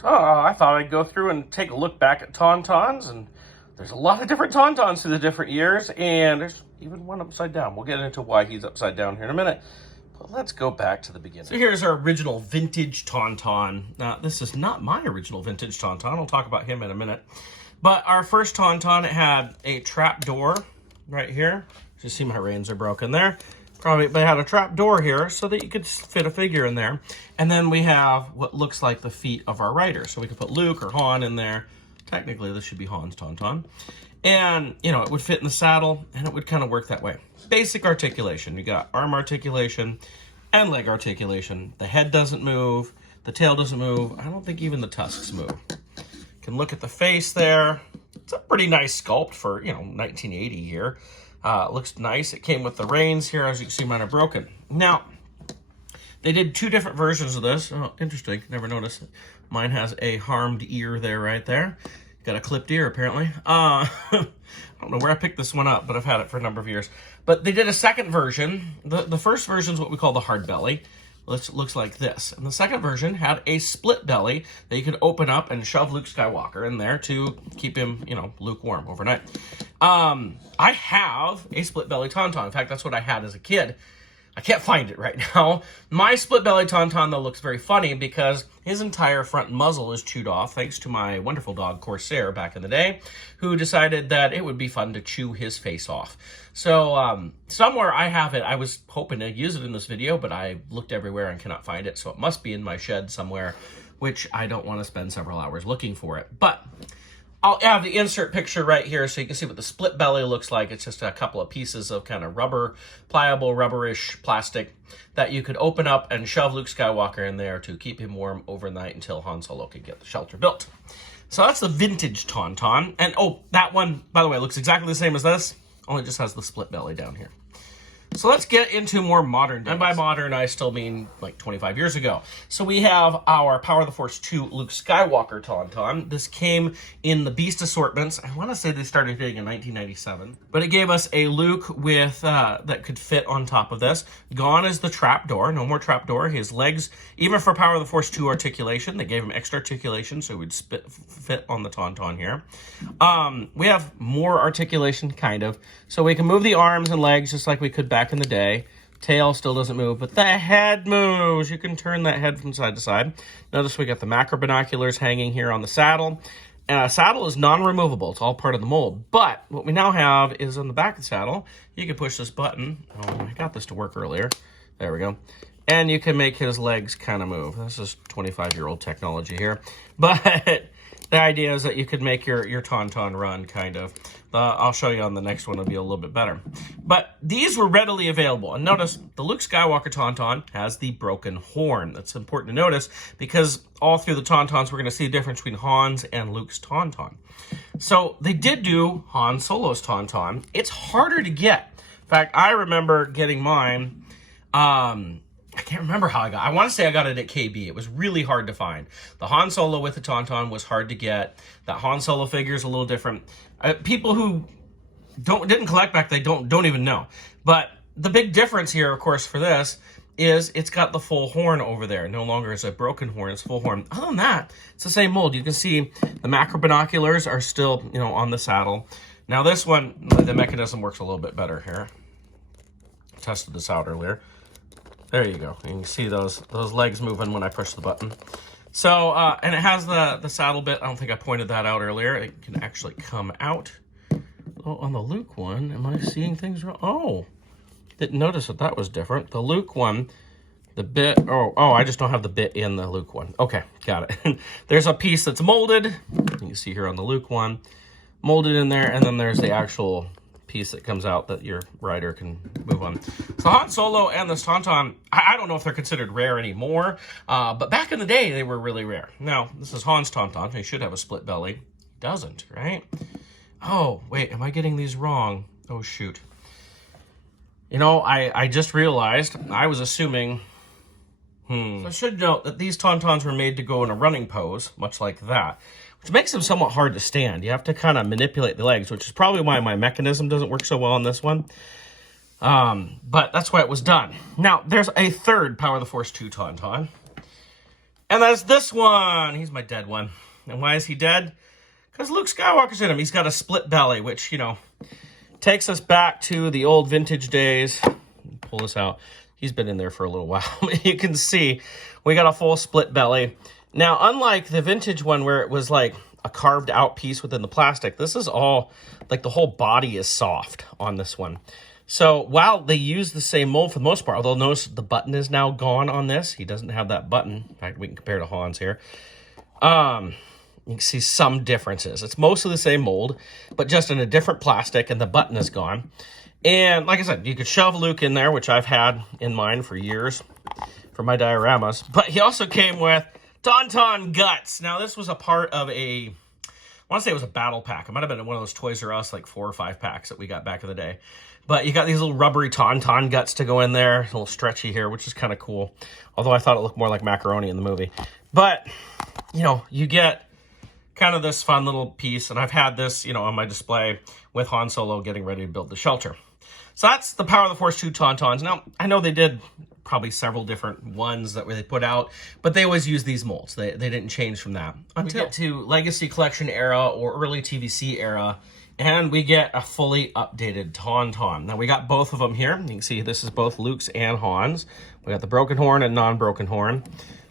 So I thought I'd go through and take a look back at Tauntauns, and there's a lot of different Tauntauns through the different years, and there's even one upside down. We'll get into why he's upside down here in a minute, but let's go back to the beginning. So here's our original vintage Tauntaun. Now, this is not my original vintage Tauntaun. I'll talk about him in a minute. But our first Tauntaun had a trap door right here. You see my reins are broken there. Probably they had a trap door here so that you could fit a figure in there. And then we have what looks like the feet of our rider. So we could put Luke or Han in there. Technically, this should be Han's Tauntaun. And, you know, it would fit in the saddle, and it would kind of work that way. Basic articulation. You got arm articulation and leg articulation. The head doesn't move. The tail doesn't move. I don't think even the tusks move. You can look at the face there. It's a pretty nice sculpt for, you know, 1980 here. Looks nice. It came with the reins here. As you can see, mine are broken. Now, they did two different versions of this. Oh, interesting. Never noticed it. Mine has a harmed ear there, right there. Got a clipped ear, apparently. I don't know where I picked this one up, but I've had it for a number of years. But they did a second version. The first version is what we call the hard belly. Looks like this. And the second version had a split belly that you could open up and shove Luke Skywalker in there to keep him, you know, lukewarm overnight. I have a split belly Tauntaun. In fact, that's what I had as a kid. I can't find it right now. My split belly Tauntaun, though, looks very funny because his entire front muzzle is chewed off thanks to my wonderful dog Corsair back in the day, who decided that it would be fun to chew his face off. So somewhere I have it. I was hoping to use it in this video, but I looked everywhere and cannot find it. So it must be in my shed somewhere, which I don't want to spend several hours looking for it. But I'll have the insert picture right here so you can see what the split belly looks like. It's just a couple of pieces of kind of rubber, pliable, rubberish plastic that you could open up and shove Luke Skywalker in there to keep him warm overnight until Han Solo could get the shelter built. So that's the vintage Tauntaun. And oh, that one, by the way, looks exactly the same as this, only just has the split belly down here. So let's get into more modern days. And by modern, I still mean like 25 years ago. So we have our Power of the Force 2 Luke Skywalker Tauntaun. This came in the Beast assortments. I want to say they started hitting in 1997. But it gave us a Luke with that could fit on top of this. Gone is the trap door. No more trap door. His legs, even for Power of the Force 2 articulation, they gave him extra articulation so it would fit on the Tauntaun here. We have more articulation, kind of. So we can move the arms and legs just like we could back in the day. Tail still doesn't move, but the head moves. You can turn that head from side to side. Notice we got the macro binoculars hanging here on the saddle. Saddle is non-removable. It's all part of the mold. But what we now have is on the back of the saddle, you can push this button. Oh, I got this to work earlier. There we go. And you can make his legs kind of move. This is 25-year-old technology here. But the idea is that you could make your Tauntaun run, kind of. I'll show you on the next one. It'll be a little bit better. But these were readily available. And notice the Luke Skywalker Tauntaun has the broken horn. That's important to notice because all through the Tauntauns, we're going to see the difference between Han's and Luke's Tauntaun. So they did do Han Solo's Tauntaun. It's harder to get. In fact, I remember getting mine. I can't remember how I got it. I want to say I got it at KB. It was really hard to find. The Han Solo with the Tauntaun was hard to get. That Han Solo figure is a little different. People who didn't collect back then don't even know. But the big difference here, of course, for this is it's got the full horn over there. No longer is a broken horn, it's full horn. Other than that, it's the same mold. You can see the macro binoculars are still, you know, on the saddle. Now this one, the mechanism works a little bit better here. Tested this out earlier. There you go. You can see those legs moving when I push the button. So, and it has the saddle bit. I don't think I pointed that out earlier. It can actually come out. Oh, on the Luke one, am I seeing things wrong? Oh, didn't notice that was different. The Luke one, the bit, oh, I just don't have the bit in the Luke one. Okay, got it. There's a piece that's molded. You can see here on the Luke one, molded in there, and then there's the actual piece that comes out that your rider can move on. So Han Solo and this Tauntaun, I don't know if they're considered rare anymore, but back in the day, they were really rare. Now, this is Han's Tauntaun. He should have a split belly. He doesn't, right? Oh, wait, am I getting these wrong? Oh, shoot. You know, I just realized I was assuming... So I should note that these Tauntauns were made to go in a running pose, much like that, which makes them somewhat hard to stand. You have to kind of manipulate the legs, which is probably why my mechanism doesn't work so well on this one. But that's why it was done. Now, there's a third Power of the Force 2 Tauntaun. And that's this one. He's my dead one. And why is he dead? Because Luke Skywalker's in him. He's got a split belly, which, you know, takes us back to the old vintage days. Pull this out. He's been in there for a little while. You can see we got a full split belly. Now, unlike the vintage one where it was like a carved out piece within the plastic, this is all, like the whole body is soft on this one. So while they use the same mold for the most part, although notice the button is now gone on this. He doesn't have that button. In fact, we can compare to Han's here. You can see some differences. It's mostly the same mold, but just in a different plastic, and the button is gone. And like I said, you could shove Luke in there, which I've had in mine for years for my dioramas. But he also came with Taun Taun guts. Now, this was a part of I want to say it was a battle pack. It might have been one of those Toys R Us, like 4 or 5 packs that we got back in the day. But you got these little rubbery Taun Taun guts to go in there. A little stretchy here, which is kind of cool. Although I thought it looked more like macaroni in the movie. But, you know, you get kind of this fun little piece. And I've had this, you know, on my display with Han Solo getting ready to build the shelter. So that's the Power of the Force 2 Tauntauns. Now, I know they did probably several different ones that they put out, but they always use these molds. They didn't change from that. Until we get to Legacy Collection era or early TVC era, and we get a fully updated Taun Taun. Now, we got both of them here. You can see this is both Luke's and Han's. We got the broken horn and non-broken horn.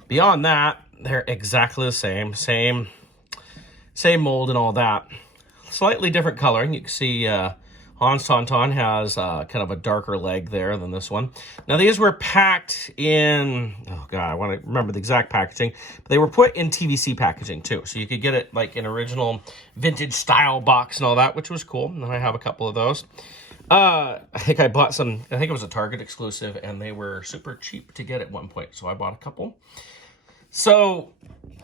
Beyond that, they're exactly the same. Same mold and all that. Slightly different coloring. You can see Han's Taun Taun has kind of a darker leg there than this one. Now, these were packed in, oh God, I want to remember the exact packaging, but they were put in TVC packaging too. So you could get it like in original vintage style box and all that, which was cool. And I have a couple of those. I think I bought some, I think it was a Target exclusive, and they were super cheap to get at one point. So I bought a couple. So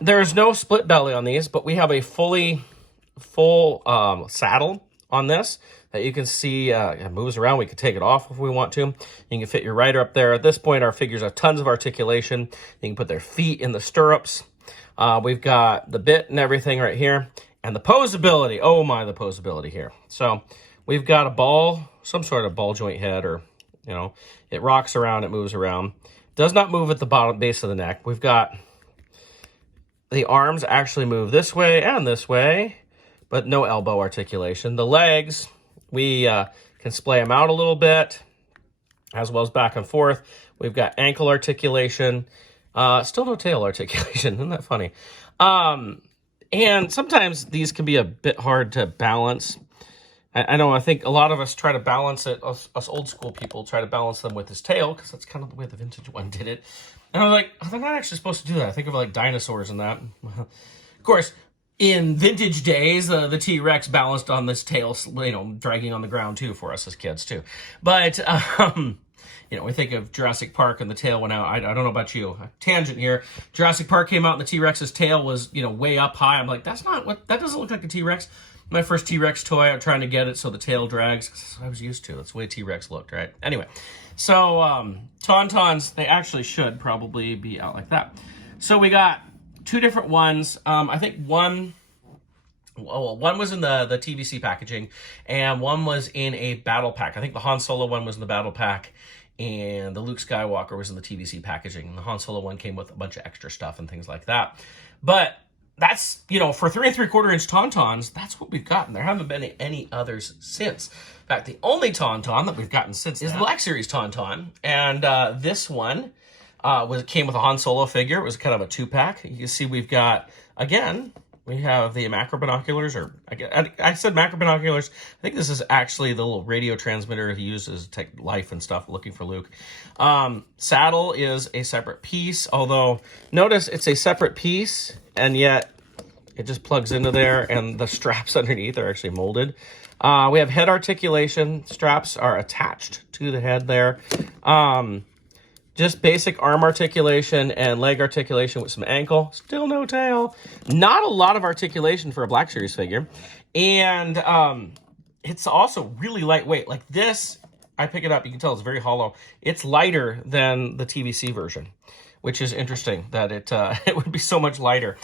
there's no split belly on these, but we have a full saddle on this that you can see it moves around. We could take it off if we want to. You can fit your rider up there. At this point, our figures have tons of articulation. You can put their feet in the stirrups. We've got the bit and everything right here. And the posability. Oh my, the posability here. So we've got a ball, some sort of ball joint head, or, you know, it rocks around, it moves around. Does not move at the bottom base of the neck. We've got the arms actually move this way and this way, but no elbow articulation. The legs, we can splay them out a little bit, as well as back and forth. We've got ankle articulation. Still no tail articulation. Isn't that funny? And sometimes these can be a bit hard to balance. I know, I think a lot of us try to balance it, us old school people try to balance them with his tail, because that's kind of the way the vintage one did it. And I was like, oh, they're not actually supposed to do that. I think of like dinosaurs and that. Of course, in vintage days, the T-Rex balanced on this tail, you know, dragging on the ground too for us as kids too. But, you know, we think of Jurassic Park and the tail went out. I don't know about you. A tangent here. Jurassic Park came out and the T-Rex's tail was, you know, way up high. I'm like, that doesn't look like a T-Rex. My first T-Rex toy, I'm trying to get it so the tail drags. That's what I was used to. That's the way T-Rex looked, right? Anyway, so Tauntauns, they actually should probably be out like that. So we got 2 different ones. I think one was in the TVC packaging, and one was in a battle pack. I think the Han Solo one was in the battle pack, and the Luke Skywalker was in the TVC packaging. And the Han Solo one came with a bunch of extra stuff and things like that. But that's, you know, for 3 3/4-inch Tauntauns, that's what we've gotten. There haven't been any others since. In fact, the only Tauntaun that we've gotten since is the Black Series Tauntaun. And this one came with a Han Solo figure. It was kind of a 2-pack. You can see we've got, again, we have the macro binoculars, or I said macro binoculars. I think this is actually the little radio transmitter he uses to take life and stuff, looking for Luke. Saddle is a separate piece, although notice it's a separate piece, and yet it just plugs into there, and the straps underneath are actually molded. We have head articulation. Straps are attached to the head there. Just basic arm articulation and leg articulation with some ankle. Still no tail. Not a lot of articulation for a Black Series figure. And it's also really lightweight. Like this, I pick it up, you can tell it's very hollow. It's lighter than the TVC version, which is interesting that it would be so much lighter.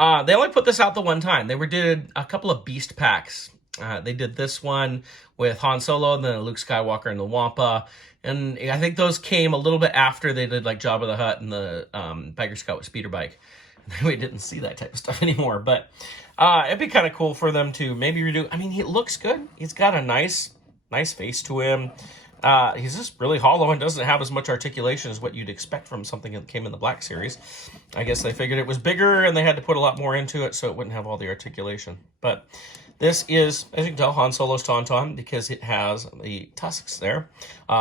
They only put this out the one time. They did a couple of beast packs They did this one with Han Solo, and then Luke Skywalker and the Wampa. And I think those came a little bit after they did like Jabba the Hutt and the Biker Scout with Speeder Bike. We didn't see that type of stuff anymore, but it'd be kind of cool for them to maybe redo. I mean, he looks good. He's got a nice face to him. He's just really hollow and doesn't have as much articulation as what you'd expect from something that came in the Black Series. I guess they figured it was bigger and they had to put a lot more into it so it wouldn't have all the articulation. But this is, as you can tell, Han Solo's Taun Taun because it has the tusks there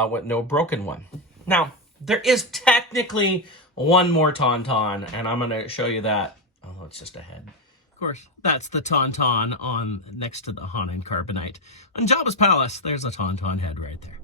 with no broken one. Now, there is technically one more Taun Taun, and I'm going to show you that. Oh, it's just a head. Of course, that's the Taun Taun on next to the Han and Carbonite. On Jabba's palace, there's a Taun Taun head right there.